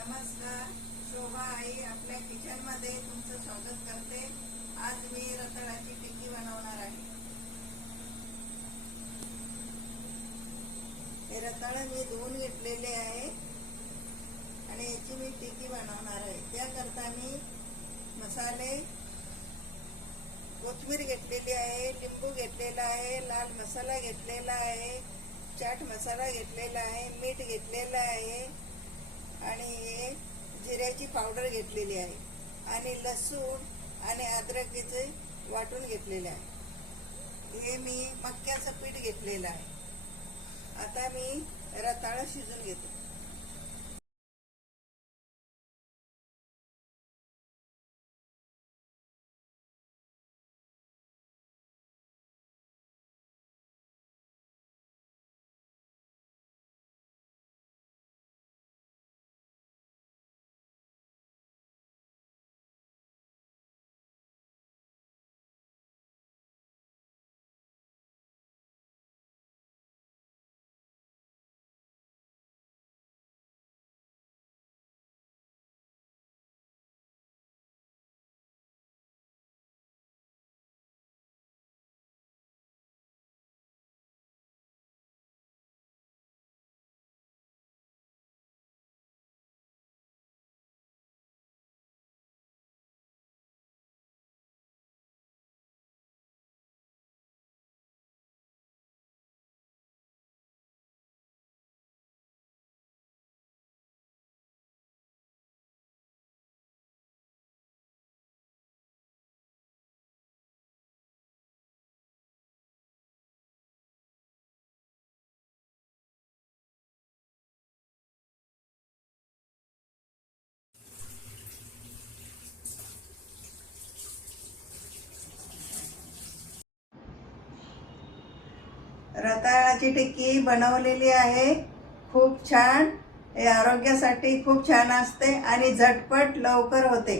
नमस्कार, शोभा आई आपल्या किचनमध्ये तुमचं स्वागत करते। आज मी रताळाची टिक्की बनवणार आहे। हे रताळ मी धुवून घेतलेले आहे आणि याची मी टिक्की बनवणार आहे। त्याकरता मी मसाले, कोथिंबीर घेतलेली आहे, लिंबू घेतलेला आहे, लाल मसाला घेतलेला आहे, चाट मसाला घेतलेला आहे, मीठ घेतलेलं आहे आणि जिऱ्याची पावडर घेतलेली आहे आणि लसूण आणि अद्रकीचे वाटून घेतलेले आहे। हे मी मक्याचं पीठ घेतलेलं आहे। आता मी रताळं शिजून घेते। रताळाची टिक्की बनवलेली आहे। खूप छान, हे आरोग्यासाठी खूप छान असते आणि झटपट लवकर होते।